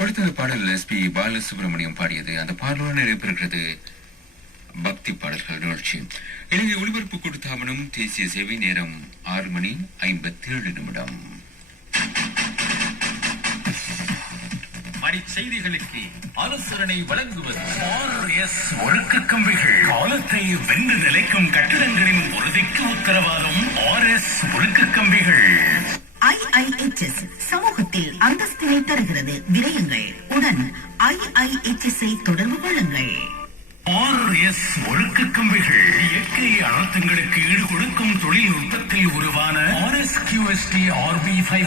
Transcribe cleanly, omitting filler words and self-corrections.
அடுத்த பாடல் எஸ்பி பாலசுப்ரமணியம் பாடியது. அந்த பாடலோடு நிறைவேறுகிறது பக்தி பாடல்கள் நிகழ்ச்சி. இலங்கை ஒலிபரப்பு கூட்டுத்தாபனம் தேசிய சேவை நேரம் 6:57. செய்திகளுக்கு அனுசரணை வழங்குவது RS ஒழுக்க கம்பிகள். காலத்தை வென்று நிலைக்கும் கட்டிடங்களின் உறுதிக்கு உத்தரவாதம் RS ஒழுக்க கம்பிகள். IIHS சமூகத்தில் அந்தஸ்தினை தருகிறது. விரையுங்கள். உடன் IIHS தொடர்பு கொள்ளுங்கள். RS ஒழுக்க கம்பிகள் இயற்கை அழுத்தங்களுக்கு ஈடு கொடுக்கும் தொழில்நுட்பத்தில் உருவான RSQST RB5